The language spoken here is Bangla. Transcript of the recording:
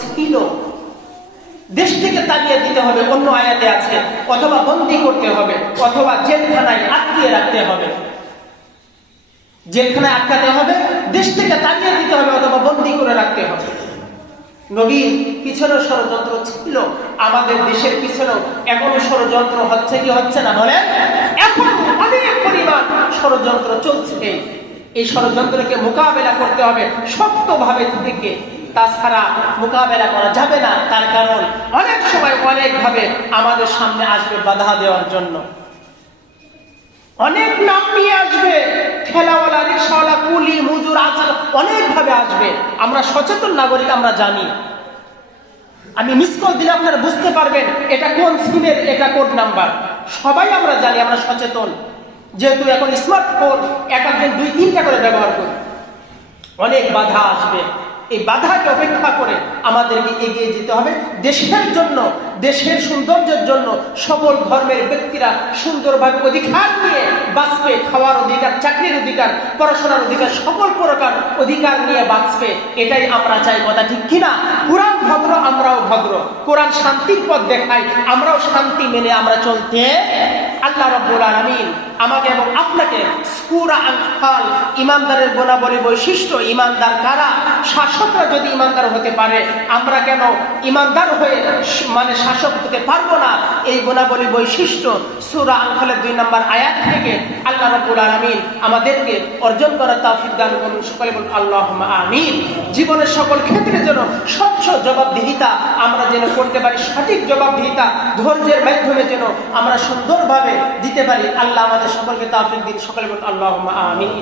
ছিল দেশ থেকে তাড়িয়ে দিতে হবে, অন্য আয়াতে আছে, অথবা বন্দি করতে হবে, অথবা জেলখানায় আটকিয়ে রাখতে হবে। জেলখানায় আটকাতে হবে, দেশ থেকে তাড়িয়ে দিতে হবে, অথবা বন্দি করে রাখতে হবে। নবীর পিছনেও ষড়যন্ত্র ছিল। আমাদের দেশের পিছনেও এখনও ষড়যন্ত্র হচ্ছে কি হচ্ছে না বলে এখন অনেক পরিমাণ ষড়যন্ত্র চলছে। এই ষড়যন্ত্রকে মোকাবেলা করতে হবে শক্তভাবে থেকে তাছাড়া মোকাবেলা করা যাবে না, তার কারণ অনেক সময় অনেকভাবে আমাদের সামনে আসবে বাধা দেওয়ার জন্য। অনেক নাম নিয়ে আসবে ঠেলাওয়ালা রিক্সাওয়ালা, কুলি, মজুর, আচার, অনেকভাবে আসবে। আমরা সচেতন নাগরিক, আমরা জানি। আমি মিস কল দিলে আপনারা বুঝতে পারবেন এটা কোন সিমের এটা কোড নাম্বার সবাই আমরা জানি, আমরা সচেতন। যেহেতু এখন স্মার্টফোন এক একদিন দুই তিনটা করে ব্যবহার করি। অনেক বাধা আসবে। এই বাধাকে অপেক্ষা করে আমাদেরকে এগিয়ে যেতে হবে। দেশের জন্য, দেশের সৌন্দর্যের জন্য সকল ধর্মের ব্যক্তিরা সুন্দরভাবে অধিকার নিয়ে বাঁচবে। খাওয়ার অধিকার, চাকরির অধিকার, পড়াশোনার অধিকার, সকল প্রকার অধিকার নিয়ে বাঁচবে। এটাই আমরা চাই, কথা ঠিক কিনা কোরআন ভদ্র, আমরাও ভদ্র। কোরআন শান্তির পথ দেখাই আমরাও শান্তি মেনে আমরা চলতে আল্লাহ রব্বুল আলামিন আমাকে এবং আপনাকে ইমানদারের গুণাবলী বৈশিষ্ট্য, ইমানদার কারা? শাসকরা যদি ইমানদার হতে পারে, আমরা কেন ইমানদার হয়ে মানে শাসক হতে পারব না? এই গুণাবলী বৈশিষ্ট্য সুরা আনফালের দুই নম্বর আয়াত থেকে আল্লাহ রব্বুল আলামিন আমাদেরকে অর্জন করার তৌফিক দান করুন। সকলে বলুন আল্লাহ আমিন। জীবনের সকল ক্ষেত্রে যেন স্বচ্ছ জবাবদিহিতা আমরা যেন করতে পারি, সঠিক জবাবদিহিতা ধৈর্যের মাধ্যমে যেন আমরা সুন্দরভাবে দিতে পারি, আল্লাহ আমাদের সকলকে তাফিক দিন। সকলে বলুন আল্লাহ আমিন